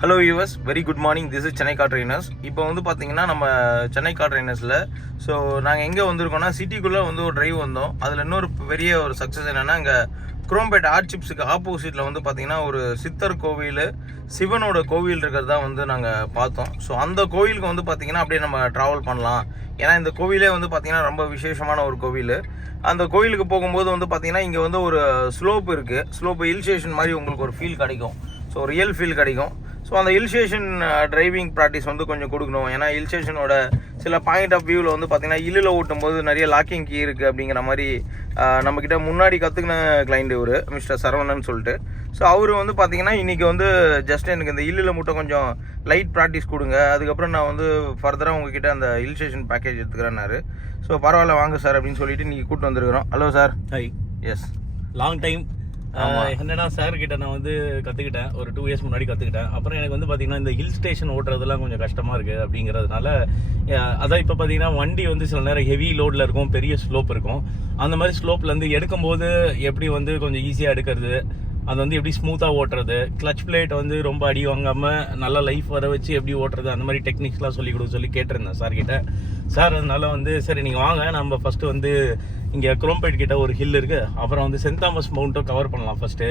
Hello viewers, very good morning. This is Chennai Car Trainers. இப்போ வந்து பாத்தீங்கன்னா நம்ம Chennai Car Trainersல நாங்க எங்க வந்திருக்கோம்னா சிட்டிக்குள்ள வந்து ஒரு டிரைவ் வந்தோம். அதுல இன்னொரு பெரிய ஒரு சக்சஸ் என்னன்னா அங்க குரோம்பேட் ஆர்ட் சிப்ஸ்க்கு ஆப்போசிட்ல வந்து பாத்தீங்கன்னா ஒரு சித்தர் கோவில், சிவனோட கோவில் இருக்கிறதா வந்து நாங்க பார்த்தோம். அந்த கோவிலுக்கு வந்து பாத்தீங்கன்னா அப்படியே நம்ம டிராவல் பண்ணலாம். ஏன்னா இந்த கோவிலே வந்து பாத்தீங்கன்னா ரொம்ப விசேஷமான ஒரு கோவில். அந்த கோவிலுக்கு போகும்போது வந்து பாத்தீங்கன்னா இங்க வந்து ஒரு ஸ்லோப் இருக்கு. ஸ்லோப் ஹில் ஸ்டேஷன் மாதிரி உங்களுக்கு ஒரு ஃபீல் கிடைக்கும். ரியல் ஃபீல் கிடைக்கும். அந்த ஹில் ஸ்டேஷன் டிரைவிங் ப்ராக்டிஸ் வந்து கொஞ்சம் கொடுக்கணும். ஏன்னா ஹில் ஸ்டேஷனோட சில பாயிண்ட் ஆஃப் வியூவில் வந்து பார்த்திங்கன்னா ஹில்லில் ஓட்டும் போது நிறைய லாக்கிங் கீ இருக்குது அப்படிங்கிற மாதிரி நம்மக்கிட்ட முன்னாடி கற்றுக்கின கிளைண்ட் இவர் மிஸ்டர் சரவணன் சொல்லிட்டு. அவர் வந்து பார்த்திங்கன்னா இன்றைக்கி வந்து ஜஸ்ட் எனக்கு இந்த ஹில்லில் மட்டும் கொஞ்சம் லைட் ப்ராக்டிஸ் கொடுங்க, அதுக்கப்புறம் நான் வந்து ஃபர்தராக உங்ககிட்ட அந்த ஹில் ஸ்டேஷன் பேக்கேஜ் எடுத்துக்கிறேன்னாரு. பரவாயில்ல வாங்க சார் அப்படின்னு சொல்லிட்டு இன்றைக்கி கூப்பிட்டு வந்துருக்கிறோம். Hello sir. Hi. Yes, long time. என்னன்னா சார் கிட்ட நான் வந்து கற்றுக்கிட்டேன், ஒரு 2 இயர்ஸ் முன்னாடி கற்றுக்கிட்டேன். அப்புறம் எனக்கு வந்து பார்த்தீங்கன்னா இந்த ஹில் ஸ்டேஷன் ஓட்டுறதுலாம் கொஞ்சம் கஷ்டமாக இருக்குது அப்படிங்கிறதுனால அதான் இப்போ பார்த்தீங்கன்னா வண்டி வந்து சில நேரம் ஹெவி லோடில் இருக்கும், பெரிய ஸ்லோப் இருக்கும். அந்த மாதிரி ஸ்லோப்லேருந்து எடுக்கும்போது எப்படி வந்து கொஞ்சம் ஈஸியாக எடுக்கிறது, அது வந்து எப்படி ஸ்மூத்தாக ஓட்டுறது, கிளச் பிளேட் வந்து ரொம்ப அடி வாங்காமல் நல்லா லைஃப் வர வச்சு எப்படி ஓட்டுறது, அந்த மாதிரி டெக்னிக்ஸ்லாம் சொல்லி கொடுக்க சொல்லி கேட்டிருந்தேன் சார்கிட்ட. சார் அதனால வந்து சரி நீங்கள் வாங்க, நம்ம ஃபஸ்ட்டு வந்து இங்கே குரோம்பேட் கிட்ட ஒரு ஹில் இருக்குது, அப்புறம் வந்து சென்ட் தாமஸ் மவுண்ட்டும் கவர் பண்ணலாம் ஃபஸ்ட்டு.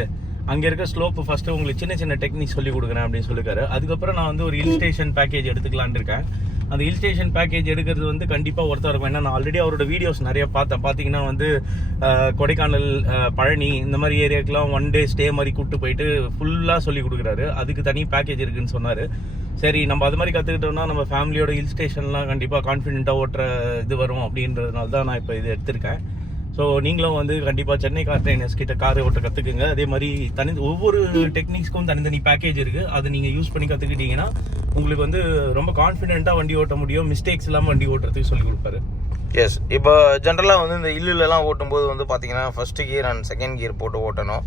அங்கே இருக்க ஸ்லோப்பு ஃபஸ்ட்டு உங்களுக்கு சின்ன சின்ன டெக்னிக்ஸ் சொல்லி கொடுக்குறேன் அப்படின்னு சொல்லியிருக்காரு. அதுக்கப்புறம் நான் வந்து ஒரு ஹில் ஸ்டேஷன் பேக்கேஜ் எடுத்துக்கலான்னு இருக்கேன். அந்த ஹில் ஸ்டேஷன் பேக்கேஜ் எடுக்கிறது வந்து கண்டிப்பாக ஒருத்தர் இருக்கும். ஏன்னா நான் ஆல்ரெடி அவரோட வீடியோஸ் நிறைய பார்த்தீங்கன்னா வந்து கொடைக்கானல், பழனி இந்த மாதிரி ஏரியாக்கெலாம் 1 டே ஸ்டே மாதிரி கூப்பிட்டு போயிட்டு ஃபுல்லாக சொல்லி கொடுக்குறாரு. அதுக்கு தனி பேக்கேஜ் இருக்குதுன்னு சொன்னார். சரி நம்ம அது மாதிரி கற்றுக்கிட்டோம்னா நம்ம ஃபேமிலியோட ஹில் ஸ்டேஷன்லாம் கண்டிப்பாக கான்ஃபிடென்ட்டாக ஓட்டுற இது வரும் அப்படின்றதுனால தான் நான் இப்போ இது எடுத்திருக்கேன். நீங்களும் வந்து கண்டிப்பாக சென்னை கார் ட்ரைனர்ஸ் கிட்ட காரை ஓட்ட கற்றுக்குங்க. அதே மாதிரி ஒவ்வொரு டெக்னிக்ஸ்க்கும் தனித்தனி பேக்கேஜ் இருக்குது. அதை நீங்கள் யூஸ் பண்ணி கற்றுக்கிட்டீங்கன்னா உங்களுக்கு வந்து ரொம்ப கான்ஃபிடென்ட்டாக வண்டி ஓட்ட முடியும், மிஸ்டேக்ஸ் இல்லாமல் வண்டி ஓட்டுறதுக்கு சொல்லிக் கொடுப்பாரு. எஸ், இப்போ ஜென்ரலாக வந்து இந்த ஹில்லுலலாம் ஓட்டும்போது வந்து பார்த்தீங்கன்னா first gear and second gear போட்டு ஓட்டணும்.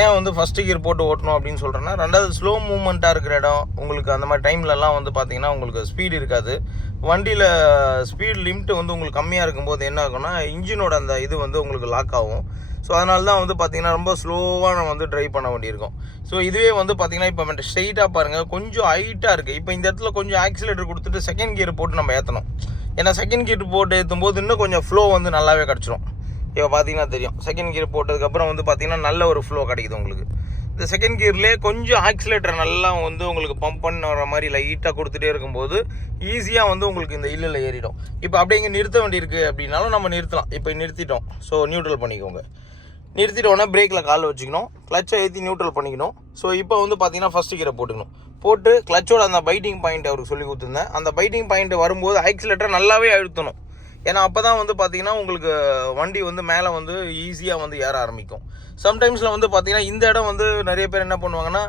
ஏன் வந்து ஃபஸ்ட்டு கியர் போட்டு ஓட்டணும் அப்படின்னு சொல்கிறேன்னா, ரெண்டாவது ஸ்லோ மூவ்மெண்ட்டாக இருக்கிற இடம் உங்களுக்கு அந்த மாதிரி டைம்லலாம் வந்து பார்த்தீங்கன்னா உங்களுக்கு ஸ்பீடு இருக்காது. வண்டியில் ஸ்பீட் லிமிட்டு வந்து உங்களுக்கு கம்மியாக இருக்கும்போது என்ன ஆகும்னா இன்ஜினோட அந்த இது வந்து உங்களுக்கு லாக் ஆகும். அதனால தான் வந்து பார்த்திங்கன்னா ரொம்ப ஸ்லோவாக நம்ம வந்து ட்ரைவ் பண்ண வேண்டியிருக்கும். இதுவே வந்து பார்த்திங்கன்னா இப்போ ஸ்ட்ரெயிட்டாக பாருங்கள், கொஞ்சம் ஹைட்டாக இருக்குது. இப்போ இந்த இடத்துல கொஞ்சம் ஆக்சிலேட்டர் கொடுத்துட்டு செகண்ட் கியர் போட்டு நம்ம ஏற்றணும். ஏன்னா செகண்ட் கியர் போட்டு ஏற்றும் போது இன்னும் கொஞ்சம் ஃப்ளோ வந்து நல்லாவே கிடச்சிரும். இப்போ பார்த்தீங்கன்னா தெரியும், செகண்ட் கியர் போட்டதுக்கப்புறம் வந்து பார்த்தீங்கன்னா நல்ல ஒரு ஃப்ளோ கிடைக்குது உங்களுக்கு. இந்த செகண்ட் கியர்லேயே கொஞ்சம் ஆக்சிலேட்டர் நல்லா வந்து உங்களுக்கு பம்ப் பண்ணுற மாதிரி லைட்டாக கொடுத்துட்டே இருக்கும்போது ஈஸியாக வந்து உங்களுக்கு இந்த ஹில்லில் ஏறிடும். இப்போ அப்படியே இங்கே நிறுத்த வேண்டியிருக்கு அப்படின்னாலும் நம்ம நிறுத்தலாம். இப்போ நிறுத்திட்டோம், நியூட்ரல் பண்ணிக்கோங்க. நிறுத்திட்டோன்னா பிரேக்கில் கால் வச்சுக்கணும், கிளச்சை ஏற்றி நியூட்ரல் பண்ணிக்கணும். இப்போ வந்து பார்த்தீங்கன்னா ஃபஸ்ட்டு கியரை போட்டுக்கணும். போட்டு கிளச்சோட அந்த பைட்டிங் பாயிண்ட் அவருக்கு சொல்லி கொடுத்துருந்தேன். அந்த பைட்டிங் பாயிண்ட் வரும்போது ஆக்சிலேட்டர் நல்லாவே அழுத்தணும். ஏன்னா அப்போ தான் வந்து பார்த்திங்கன்னா உங்களுக்கு வண்டி வந்து மேலே வந்து ஈஸியாக வந்து ஏற ஆரம்பிக்கும். சம்டைம்ஸில் வந்து பார்த்திங்கன்னா இந்த இடம் வந்து நிறைய பேர் என்ன பண்ணுவாங்கன்னா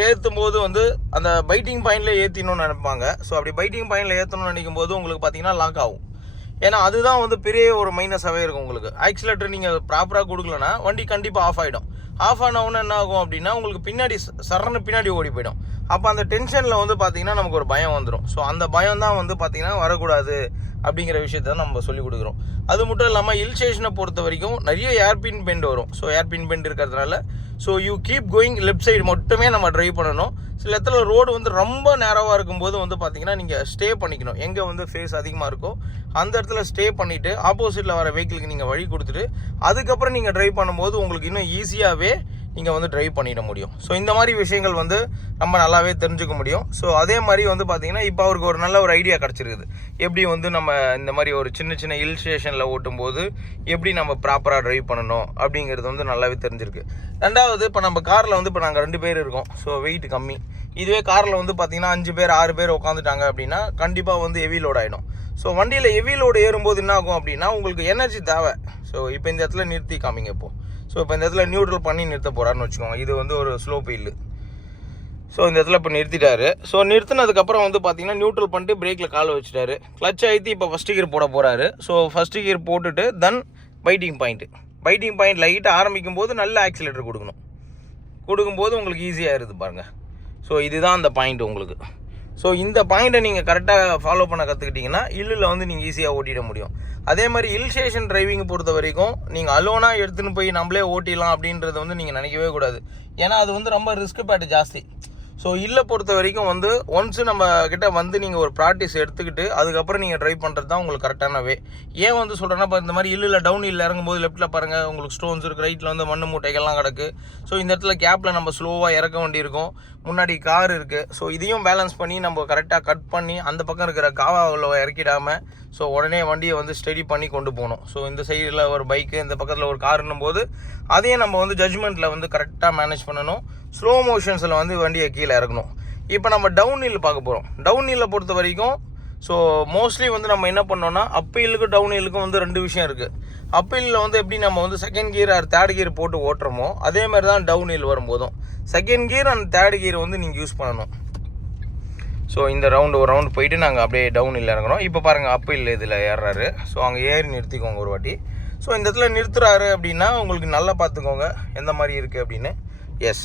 ஏற்றும் போது வந்து அந்த பைட்டிங் பாயிண்டில் ஏற்றினோன்னு நினைப்பாங்க. அப்படி பைட்டிங் பாயிண்டில் ஏற்றணும்னு நினைக்கும் போது உங்களுக்கு பார்த்திங்கன்னா லாக் ஆகும். ஏன்னா அதுதான் வந்து பெரிய ஒரு மைனஸாகவே இருக்கும் உங்களுக்கு. ஆக்சிலேட்டர் நீங்கள் ப்ராப்பராக கொடுக்கலன்னா வண்டி கண்டிப்பாக ஆஃப் ஆகிடும். ஆஃப் ஆனவுன்னு என்ன ஆகும் அப்படின்னா உங்களுக்கு பின்னாடி சரணு பின்னாடி ஓடி போயிடும். அப்போ அந்த டென்ஷனில் வந்து பார்த்திங்கன்னா நமக்கு ஒரு பயம் வந்துடும். அந்த பயம் தான் வந்து பார்த்திங்கன்னா வரக்கூடாது அப்படிங்கிற விஷயத்த நம்ம சொல்லிக் கொடுக்குறோம். அது மட்டும் இல்லாமல் ஹில் ஸ்டேஷனை பொறுத்த வரைக்கும் நிறைய ஏர்பின் பெண்ட் வரும். ஏர்பின் பெண்ட் இருக்கிறதுனால you keep going left side மட்டுமே நம்ம ட்ரைவ் பண்ணணும். சில இடத்துல ரோடு வந்து ரொம்ப நேரவாக இருக்கும்போது வந்து பார்த்தீங்கன்னா நீங்கள் ஸ்டே பண்ணிக்கணும். எங்கே வந்து ஃபேஸ் அதிகமாக இருக்கோ அந்த இடத்துல ஸ்டே பண்ணிவிட்டு ஆப்போசிட்டில் வர வெஹிக்கிளுக்கு நீங்கள் வழி கொடுத்துட்டு அதுக்கப்புறம் நீங்கள் ட்ரைவ் பண்ணும்போது உங்களுக்கு இன்னும் ஈஸியாகவே நீங்கள் வந்து ட்ரைவ் பண்ணிட முடியும். இந்த மாதிரி விஷயங்கள் வந்து நம்ம நல்லாவே தெரிஞ்சுக்க முடியும். அதே மாதிரி வந்து பார்த்திங்கன்னா இப்போ அவருக்கு ஒரு நல்ல ஒரு ஐடியா கிடச்சிருக்குது. எப்படி வந்து நம்ம இந்த மாதிரி ஒரு சின்ன சின்ன ஹில் ஸ்டேஷனில் ஓட்டும்போது எப்படி நம்ம ப்ராப்பராக ட்ரைவ் பண்ணணும் அப்படிங்கிறது வந்து நல்லாவே தெரிஞ்சிருக்கு. ரெண்டாவது இப்போ நம்ம காரில் வந்து இப்போ நாங்கள் 2 பேர் இருக்கோம். வெயிட் கம்மி. இதுவே காரில் வந்து பார்த்திங்கன்னா 5 பேர் 6 பேர் உட்காந்துட்டாங்க அப்படின்னா கண்டிப்பாக வந்து ஹெவி லோட் ஆகிடும். வண்டியில் ஹெவி லோடு ஏறும்போது என்ன ஆகும் அப்படின்னா உங்களுக்கு எனர்ஜி தேவை. இப்போ இந்த இடத்துல நிறுத்தி காமிங்க. இப்போ இந்த இடத்துல நியூட்ரல் பண்ணி நிறுத்த போகிறாருன்னு வச்சுக்கோங்க. இது வந்து ஒரு ஸ்லோப் ஹில்லு. இந்த இடத்துல இப்போ நிறுத்திட்டாரு. நிறுத்தினதுக்கப்புறம் வந்து பார்த்தீங்கன்னா நியூட்ரல் பண்ணிட்டு பிரேக்கில் கால் வச்சுட்டாரு. கிளச் ஆகிட்டு இப்போ ஃபஸ்ட்டு கியர் போட போகிறாரு. ஃபஸ்ட்டு கியர் போட்டுட்டு தென் பைட்டிங் பாயிண்ட் லைட்டாக ஆரம்பிக்கும் போது நல்ல ஆக்சிலேட்டர் கொடுக்கும்போது உங்களுக்கு ஈஸியாக இருக்குது பாருங்கள். இதுதான் அந்த பாயிண்ட் உங்களுக்கு. இந்த பாயிண்ட்டை நீங்கள் கரெக்டாக ஃபாலோ பண்ண கற்றுக்கிட்டிங்கன்னா ஹில்லில் வந்து நீங்கள் ஈஸியாக ஓட்டிட முடியும். அதே மாதிரி ஹில் ஸ்டேஷன் டிரைவிங் பொறுத்த வரைக்கும் நீங்கள் அலோனாக எடுத்துன்னு போய் நம்மளே ஓட்டிடலாம் அப்படின்றத வந்து நீங்கள் நினைக்கவே கூடாது. ஏன்னா அது வந்து ரொம்ப ரிஸ்க் பேட்டு ஜாஸ்தி. ஸோ இல்லை பொறுத்த வரைக்கும் வந்து ஒன்ஸு நம்ம கிட்ட வந்து நீங்கள் ஒரு ப்ராக்டிஸ் எடுத்துக்கிட்டு அதுக்கப்புறம் நீங்கள் ட்ரைவ் பண்ணுறது தான் உங்களுக்கு கரெக்டான வே. ஏன் வந்து சொல்கிறேன்னா, இப்போ இந்த மாதிரி இல்லில் டவுன் ஹில்லில் இறங்கும்போது லெஃப்ட்டில் பாருங்கள் உங்களுக்கு ஸ்டோன்ஸ் இருக்குது, ரைட்டில் வந்து மண்ணு மூட்டைகள்லாம் கிடக்கு. ஸோ இந்த இடத்துல கேப்பில் நம்ம ஸ்லோவாக இறக்க வேண்டியிருக்கும், முன்னாடி கார் இருக்குது. ஸோ இதையும் பேலன்ஸ் பண்ணி நம்ம கரெக்டாக கட் பண்ணி அந்த பக்கம் இருக்கிற காவாவில் இறக்கிடாமல் ஸோ உடனே வண்டியை வந்து ஸ்டெடி பண்ணி கொண்டு போகணும். ஸோ இந்த சைடில் ஒரு பைக்கு, இந்த பக்கத்தில் ஒரு காருன்னும் போது அதையும் நம்ம வந்து ஜட்ஜ்மெண்ட்டில் வந்து கரெக்டாக மேனேஜ் பண்ணணும். ஸ்லோ மோஷன்ஸில் வந்து வண்டியை கீழே இறக்கணும். இப்போ நம்ம டவுன் ஹில் பார்க்க போகிறோம். டவுன் ஹில்லை பொறுத்த வரைக்கும் ஸோ மோஸ்ட்லி வந்து நம்ம என்ன பண்ணோம்னா, அப் ஹில்லுக்கும் டவுன் ஹில்லுக்கும் வந்து 2 விஷயம் இருக்குது. அப் ஹில்லில் வந்து எப்படி நம்ம வந்து second gear or third gear போட்டு ஓட்டுறோமோ அதே மாதிரி தான் டவுன் ஹில் வரும்போதும் second gear and third gear வந்து நீங்கள் யூஸ் பண்ணணும். ஸோ இந்த ஒரு ரவுண்டு போயிட்டு நாங்கள் அப்படியே டவுன் ஹில் இறங்குறோம். இப்போ பாருங்கள் அப் ஹில் இதில் ஏறுறாரு. ஸோ அங்கே ஏறி நிறுத்திக்கோங்க ஒரு வாட்டி. ஸோ இந்த இடத்துல நிறுத்துறாரு அப்படின்னா உங்களுக்கு நல்லா பார்த்துக்கோங்க எந்த மாதிரி இருக்குது அப்படின்னு. எஸ்,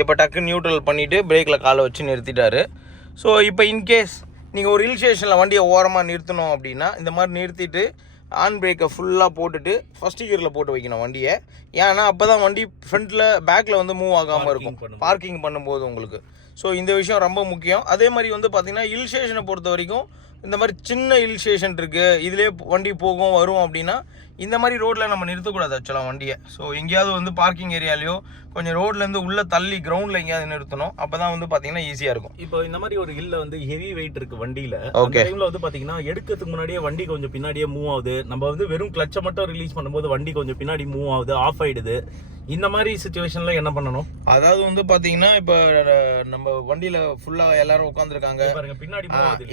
இப்போ டக்கு நியூட்ரல் பண்ணிவிட்டு பிரேக்கில் காலை வச்சு நிறுத்திட்டாரு. ஸோ இப்போ இன்கேஸ் நீங்கள் ஒரு ஹில் ஸ்டேஷனில் வண்டியை ஓரமாக நிறுத்தணும் அப்படின்னா இந்த மாதிரி நிறுத்திட்டு ஆன் பிரேக்கை ஃபுல்லாக போட்டுட்டு ஃபஸ்ட்டு கியரில் போட்டு வைக்கணும் வண்டியை. ஏன்னா அப்போ தான் வண்டி ஃப்ரண்ட்டில் பேக்கில் வந்து மூவ் ஆகாமல் இருக்கும் பார்க்கிங் பண்ணும்போது உங்களுக்கு. ஸோ இந்த விஷயம் ரொம்ப முக்கியம். அதே மாதிரி வந்து பார்த்திங்கன்னா ஹில் ஸ்டேஷனை பொறுத்த வரைக்கும் இந்த மாதிரி சின்ன ஹில் ஸ்டேஷன் இருக்குது, இதிலே வண்டி போகும் வரும் அப்படின்னா இந்த மாதிரி ரோட்டில் நம்ம நிறுத்தக்கூடாது ஆக்சுவலாக வண்டியை. ஸோ எங்கேயாவது வந்து பார்க்கிங் ஏரியாலையோ கொஞ்சம் ரோட்லேருந்து உள்ளே தள்ளி கிரவுண்டில் எங்கேயாவது நிறுத்தணும். அப்போ தான் வந்து பார்த்தீங்கன்னா ஈஸியாக இருக்கும். இப்போ இந்த மாதிரி ஒரு ஹில்ல வந்து ஹெவி வெயிட் இருக்குது வண்டியில். ஓகே, டைமில் வந்து பார்த்தீங்கன்னா எடுக்கிறதுக்கு முன்னாடியே வண்டி கொஞ்சம் பின்னாடியே மூவ் ஆகுது. நம்ம வந்து வெறும் கிளச்சை மட்டும் ரிலீஸ் பண்ணும்போது வண்டி கொஞ்சம் பின்னாடி மூவ் ஆகுது, ஆஃப் ஆகிடுது. இந்த மாதிரி சுச்சுவேஷனில் என்ன பண்ணணும்? அதாவது வந்து பார்த்தீங்கன்னா இப்போ நம்ம வண்டியில் ஃபுல்லாக எல்லாரும் உட்காந்துருக்காங்க, பின்னாடி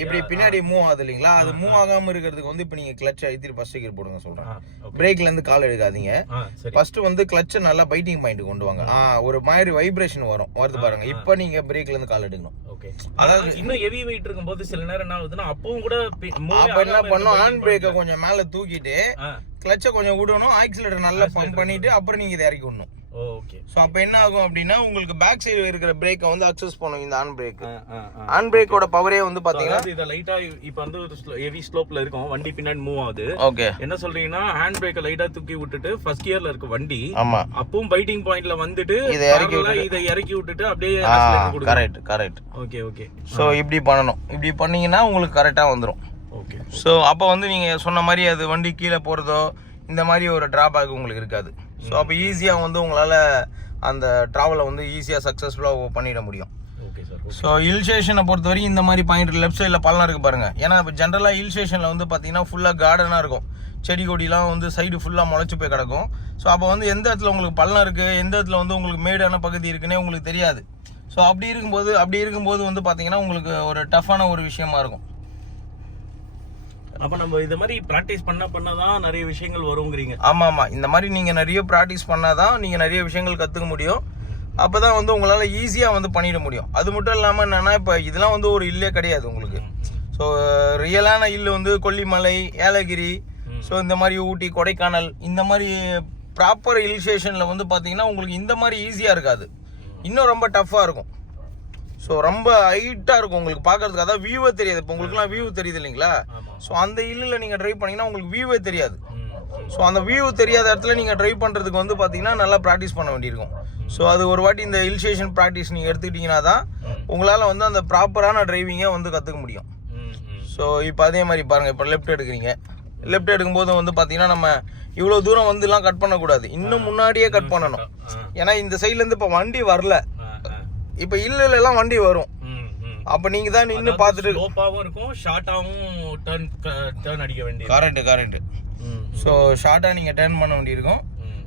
இப்படி பின்னாடி மூவ் ஆகுது இல்லைங்களா? அது மூவ் ஆகாமல் இருக்கிறதுக்கு வந்து இப்போ நீங்கள் கிளச்சை அழுத்தி ஃபர்ஸ்ட் கியர் போடுங்க சொல்கிறேன். பிரேக்லேருந்து கால் எடுக்காதீங்க. ஃபர்ஸ்ட் வந்து கிளச்சை நல்லா பைட்டிங் பாயிண்ட் கொண்டு வாங்க. ஒரு மாதிரி வைப்ரேஷன் வருது பாருங்க. இப்போ நீங்கள் பிரேக்லேருந்து கால் எடுக்கணும். அதாவது இன்னும் ஹெவி வெயிட் இருக்கும்போது சில நேரம் என்ன ஆகுதுன்னா அப்பவும் கூட அப்ப என்ன பண்ணணும், ஹேண்ட் பிரேக்கை கொஞ்சம் மேல தூக்கிட்டு கிளச்சை கொஞ்சம் விடணும், ஆக்சிலேட்டர் நல்லா பம்ப் பண்ணிட்டு அப்புறம் நீங்க இதை இறக்கி விடணும். ஓகே. ஸோ அப்போ என்ன ஆகும் அப்படின்னா உங்களுக்கு பேக் சைடு இருக்கிற பிரேக்கை வந்து அக்சஸ் பண்ணும் இந்த ஹேண்ட் பிரேக். ஹேண்ட் பிரேக்கோட பவரே வந்து பாத்தீங்கன்னா இத லைட்டா இப்போ வந்து ஹெவி ஸ்லோப்ல இருக்கும், வண்டி பின்னாடி மூவ் ஆகுது. ஓகே, என்ன சொல்றீங்கன்னா ஹேண்ட் பிரேக்கை லைட்டா தூக்கி விட்டுட்டு ஃபர்ஸ்ட் கியர்ல இருக்க வண்டி ஆமா அப்பவும் பைட்டிங் பாயிண்ட்ல வந்துட்டு இதை இறக்கி விட்டுட்டு அப்படியே கரெக்ட். Okay okay. ஸோ இப்படி பண்ணணும். இப்படி பண்ணீங்கன்னா உங்களுக்கு கரெக்டா வந்துடும். ஓகே. ஸோ அப்போ வந்து நீங்க சொன்ன மாதிரி அது வண்டி கீழே போறதோ இந்த மாதிரி ஒரு டிராபேக் உங்களுக்கு இருக்காது. ஸோ அப்போ ஈஸியாக வந்து உங்களால் அந்த ட்ராவலை வந்து ஈஸியாக சக்ஸஸ்ஃபுல்லாக பண்ணிட முடியும். Okay sir. ஸோ ஹில் ஸ்டேஷனை பொறுத்த வரைக்கும் இந்த மாதிரி பாயிண்ட் லெஃப்ட் சைடில் பள்ளம் இருக்குது பாருங்கள். ஏன்னா இப்போ ஜென்ரலாக ஹில் ஸ்டேஷனில் வந்து பார்த்தீங்கன்னா ஃபுல்லாக கார்டனாக இருக்கும், செடி கொடிலாம் வந்து சைடு ஃபுல்லாக முளைச்சி போய் கிடக்கும். ஸோ அப்போ வந்து எந்த இடத்துல உங்களுக்கு பள்ளம் இருக்குது, எந்த இடத்துல வந்து உங்களுக்கு மேடான பகுதி இருக்குன்னே உங்களுக்கு தெரியாது. ஸோ அப்படி இருக்கும்போது வந்து பார்த்தீங்கன்னா உங்களுக்கு ஒரு டஃப்பான ஒரு விஷயமா இருக்கும். அப்போ நம்ம இந்த மாதிரி ப்ராக்டிஸ் பண்ணதான் நிறைய விஷயங்கள் வருங்கிறீங்க. ஆமாம், இந்த மாதிரி நீங்கள் நிறைய ப்ராக்டிஸ் பண்ணாதான் நீங்கள் நிறைய விஷயங்கள் கற்றுக்க முடியும். அப்போ தான் வந்து உங்களால் ஈஸியாக வந்து பண்ணிட முடியும். அது மட்டும் இல்லாமல் என்னென்னா இப்போ இதெல்லாம் வந்து ஒரு இல்லே கிடையாது உங்களுக்கு. ஸோ ரியலான ஹில் வந்து கொல்லிமலை, ஏலகிரி, ஸோ இந்த மாதிரி ஊட்டி, கொடைக்கானல், இந்த மாதிரி ப்ராப்பர் ஹில் ஸ்டேஷனில் வந்து பார்த்தீங்கன்னா உங்களுக்கு இந்த மாதிரி ஈஸியாக இருக்காது, இன்னும் ரொம்ப டஃப்பாக இருக்கும். ஸோ ரொம்ப ஹைட்டாக இருக்கும் உங்களுக்கு பார்க்கறதுக்கு, அதாவது வியூவே தெரியாது. இப்போ உங்களுக்குலாம் வியூ தெரியுது இல்லைங்களா? ஸோ அந்த ஹில்லில் நீங்கள் ட்ரைவ் பண்ணிங்கன்னா உங்களுக்கு வியூவே தெரியாது. ஸோ அந்த வியூ தெரியாத இடத்துல நீங்கள் ட்ரைவ் பண்ணுறதுக்கு வந்து பார்த்தீங்கன்னா நல்லா ப்ராக்டிஸ் பண்ண வேண்டியிருக்கும். ஸோ அது ஒரு வாட்டி இந்த ஹில் ஸ்டேஷன் ப்ராக்டிஸ் நீங்கள் எடுத்துக்கிட்டிங்கன்னா தான் உங்களால் வந்து அந்த ப்ராப்பரான டிரைவிங்கை வந்து கற்றுக்க முடியும். ஸோ இப்போ அதே மாதிரி பாருங்கள், இப்போ லெஃப்ட் எடுக்கிறீங்க. லெஃப்ட் எடுக்கும்போது வந்து பார்த்தீங்கன்னா நம்ம இவ்வளோ தூரம் வந்துலாம் கட் பண்ணக்கூடாது, இன்னும் முன்னாடியே கட் பண்ணணும். ஏன்னா இந்த சைட்லேருந்து இப்போ வண்டி வரல, இப்போ ஹில்லுலாம் வண்டி வரும். அப்போ நீங்கள் தான் நின்று பார்த்துட்டு ஸ்லோப்பாகவும் இருக்கும், ஷார்ட்டாகவும் டர்ன் அடிக்க வேண்டியது. கரெக்ட். ஸோ ஷார்ட்டாக நீங்கள் டர்ன் பண்ண வேண்டியிருக்கும்.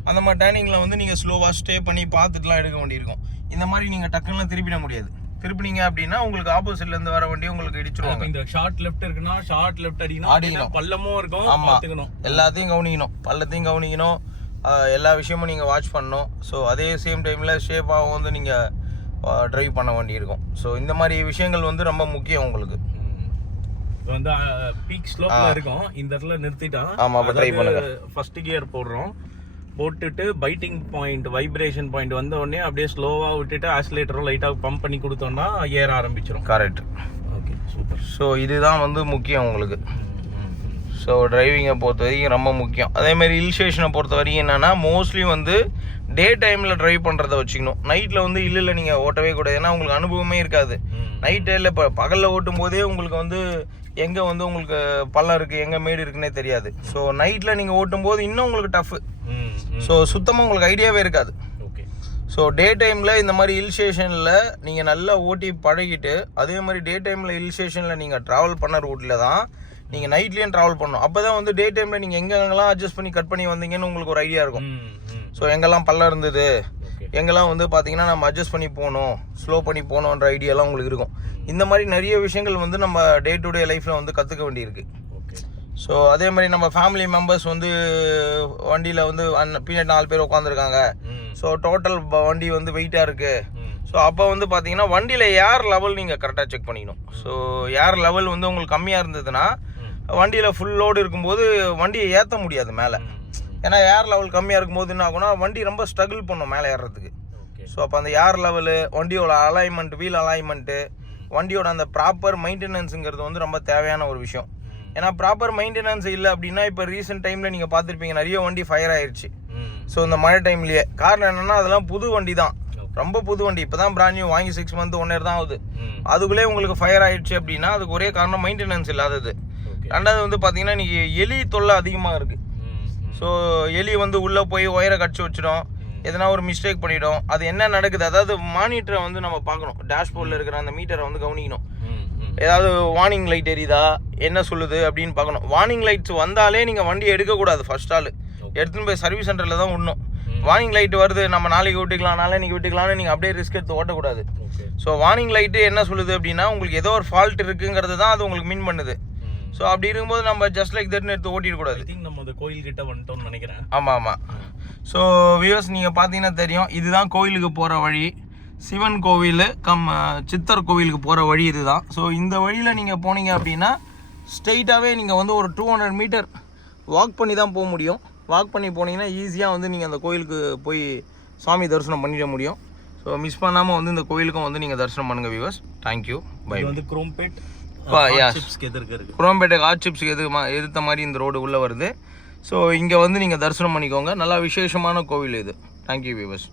அந்த மாதிரி டர்னிங்கில் வந்து நீங்கள் ஸ்லோவாக ஸ்டே பண்ணி பார்த்துட்டுலாம் எடுக்க வேண்டியிருக்கும். இந்த மாதிரி நீங்கள் டக்குன்னு திருப்பிட முடியாது. திருப்பினீங்க அப்படின்னா உங்களுக்கு ஆப்போசிட்லேருந்து வர வண்டி உங்களுக்கு இடிச்சிருவாங்க. இந்த ஷார்ட் லெஃப்ட் இருக்குன்னா ஷார்ட் லெஃப்ட் அடிக்கணும், பள்ளமும் இருக்கும், பார்த்துக்கணும், எல்லாத்தையும் கவனிக்கணும், பள்ளத்தையும் கவனிக்கணும், எல்லா விஷயமும் நீங்கள் வாட்ச் பண்ணணும். ஸோ அதே சேம் டைமில் ஷேப்பாகவும் வந்து நீங்கள் ட்ரைவ் பண்ண வேண்டியிருக்கும். ஸோ இந்த மாதிரி விஷயங்கள் வந்து ரொம்ப முக்கியம் உங்களுக்கு. வந்து பீக் ஸ்லோப்ல இருக்கும், இந்த இடத்துல நிறுத்திட்டா ஆமா அப்ப ட்ரை பண்ணுங்க. ஃபர்ஸ்ட் கியர் போட்டுட்டு பைட்டிங் பாயிண்ட், வைப்ரேஷன் பாயிண்ட் வந்த உடனே அப்படியே ஸ்லோவா விட்டுட்டு ஆக்சிலேட்டரும் லைட்டா பம்ப் பண்ணி கொடுத்தோம்னா ஏற ஆரம்பிச்சிடும். கரெக்ட். Okay, super. ஸோ இதுதான் வந்து முக்கியம் உங்களுக்கு. ஸோ டிரைவிங்கை பொறுத்த வரைக்கும் ரொம்ப முக்கியம். அதேமாதிரி ஹில் ஸ்டேஷனை பொறுத்த வரைக்கும் என்னென்னா மோஸ்ட்லி வந்து டே டைமில் ட்ரைவ் பண்ணுறதை வச்சுக்கணும். நைட்டில் வந்து இல்லைல்ல நீங்கள் ஓட்டவே கூடாது, ஏன்னா உங்களுக்கு அனுபவமே இருக்காது. நைட் டைமில் இப்போ பகலில் ஓட்டும் போதே உங்களுக்கு வந்து எங்கே வந்து உங்களுக்கு பள்ளம் இருக்குது, எங்கே மேடு இருக்குன்னே தெரியாது. ஸோ நைட்டில் நீங்கள் ஓட்டும்போது இன்னும் உங்களுக்கு டஃப்பு. ஸோ சுத்தமாக உங்களுக்கு ஐடியாவே இருக்காது. ஸோ டே டைமில் இந்த மாதிரி ஹில் ஸ்டேஷனில் நீங்கள் நல்லா ஓட்டி பழகிட்டு, அதே மாதிரி டே டைமில் ஹில் ஸ்டேஷனில் நீங்கள் ட்ராவல் பண்ண ரூட்டில் தான் நீங்கள் நைட்லேயும் ட்ராவல் பண்ணணும். அப்போ தான் வந்து டே டைமில் நீங்கள் எங்கெங்கெல்லாம் அட்ஜஸ்ட் பண்ணி கட் பண்ணி வந்தீங்கன்னு உங்களுக்கு ஒரு ஐடியா இருக்கும். ஸோ எங்கெல்லாம் பள்ளம் இருந்தது, எங்கெல்லாம் வந்து பார்த்தீங்கன்னா நம்ம அட்ஜஸ்ட் பண்ணி போகணும், ஸ்லோ பண்ணி போகணுன்ற ஐடியாலாம் உங்களுக்கு இருக்கும். இந்த மாதிரி நிறைய விஷயங்கள் வந்து நம்ம டே டு டே லைஃப்பில் வந்து கற்றுக்க வேண்டியிருக்கு. ஸோ அதே மாதிரி நம்ம ஃபேமிலி மெம்பர்ஸ் வந்து வண்டியில் வந்து பின்னாடி 4 பேர் உட்காந்துருக்காங்க. ஸோ டோட்டல் வண்டி வந்து வெயிட்டாக இருக்குது. ஸோ அப்போ வந்து பார்த்தீங்கன்னா வண்டியில் ஏர் லெவல் நீங்கள் கரெக்டாக செக் பண்ணிக்கணும். ஸோ ஏர் லெவல் வந்து உங்களுக்கு கம்மியாக இருந்ததுன்னா வண்டியில் ஃபுல் லோடு இருக்கும்போது வண்டியை ஏற்ற முடியாது மேலே. ஏன்னா ஏர் லெவல் கம்மியாக இருக்கும்போது என்ன ஆகும்னா வண்டி ரொம்ப ஸ்ட்ரகிள் பண்ணும் மேலே ஏறுறதுக்கு. ஸோ அப்போ அந்த ஏர் லெவலு, வண்டியோட அலைன்மெண்ட், வீல் அலைன்மெண்ட்டு, வண்டியோட அந்த ப்ராப்பர் மெயின்டெனன்ஸுங்கிறது வந்து ரொம்ப தேவையான ஒரு விஷயம். ஏன்னா ப்ராப்பர் மெயின்டெனன்ஸ் இல்லை அப்படின்னா இப்போ ரீசெண்ட் டைமில் நீங்கள் பார்த்துருப்பீங்க நிறைய வண்டி ஃபயர் ஆயிடுச்சு. ஸோ இந்த மழை டைம்லேயே. காரணம் என்னென்னா அதெல்லாம் புது வண்டி தான், ரொம்ப புது வண்டி. இப்போ தான் பிராண்ட் நியூ வாங்கி 6 மந்த் 1 year தான் ஆகுது. அதுக்குள்ளே உங்களுக்கு ஃபயர் ஆயிடுச்சு அப்படின்னா அதுக்கு ஒரே காரணம் மெயின்டெனன்ஸ் இல்லாதது. ரெண்டாவது வந்து பார்த்தீங்கன்னா இன்றைக்கி எலி தொல்லை அதிகமாக இருக்குது. ஸோ எலி வந்து உள்ளே போய் ஒயரை கடிச்சு வச்சிடும், எதனா ஒரு மிஸ்டேக் பண்ணிவிடும். அது என்ன நடக்குது, அதாவது மானிட்டரை வந்து நம்ம பார்க்கணும், டேஷ்போர்டில் இருக்கிற அந்த மீட்டரை வந்து கவனிக்கணும். ஏதாவது வார்னிங் லைட் எரியுதா, என்ன சொல்லுது அப்படின்னு பார்க்கணும். வார்னிங் லைட்ஸ் வந்தாலே நீங்கள் வண்டி எடுக்கக்கூடாது. ஃபர்ஸ்ட் ஆள் எடுத்துன்னு போய் சர்வீஸ் சென்டரில் தான் விடணும். வார்னிங் லைட் வருது, நம்ம நாளைக்கு விட்டுக்கலாம், நாளைக்கு விட்டுக்கலாம்னு நீங்கள் அப்படியே ரிஸ்க் எடுத்து ஓட்டக்கூடாது. ஸோ வார்னிங் லைட்டு என்ன சொல்லுது அப்படின்னா உங்களுக்கு ஏதோ ஒரு ஃபால்ட் இருக்குங்கிறது தான் அது உங்களுக்கு மீன் பண்ணுது. ஸோ அப்படி இருக்கும்போது நம்ம ஜஸ்ட் லைக் தட்னு எடுத்து ஓட்டிடக்கூடாது. நம்ம அந்த கோயில்கிட்ட வந்துட்டோம்னு நினைக்கிறேன். ஆமாம். ஸோ வியூவர்ஸ் நீங்கள் பார்த்தீங்கன்னா தெரியும், இதுதான் கோயிலுக்கு போகிற வழி. சிவன் கோவில் சித்தர் கோவிலுக்கு போகிற வழி இதுதான். ஸோ இந்த வழியில் நீங்கள் போனீங்க அப்படின்னா ஸ்ட்ரெயிட்டாகவே நீங்கள் வந்து ஒரு 200 மீட்டர் வாக் பண்ணி தான் போக முடியும். வாக் பண்ணி போனீங்கன்னா ஈஸியாக வந்து நீங்கள் அந்த கோயிலுக்கு போய் சாமி தரிசனம் பண்ணிட முடியும். ஸோ மிஸ் பண்ணாமல் வந்து இந்த கோயிலுக்கும் வந்து நீங்கள் தரிசனம் பண்ணுங்கள் வியூவர்ஸ். Thank you, by. வந்து குரோம்பேட் குரோம்பேட்டை ஹாட் சிப்ஸ்க்கு எதிர்த்த மாதிரி இந்த ரோடு உள்ளே வருது. ஸோ இங்கே வந்து நீங்கள் தரிசனம் பண்ணிக்கோங்க. நல்லா விசேஷமான கோவில் இது. Thank you viewers.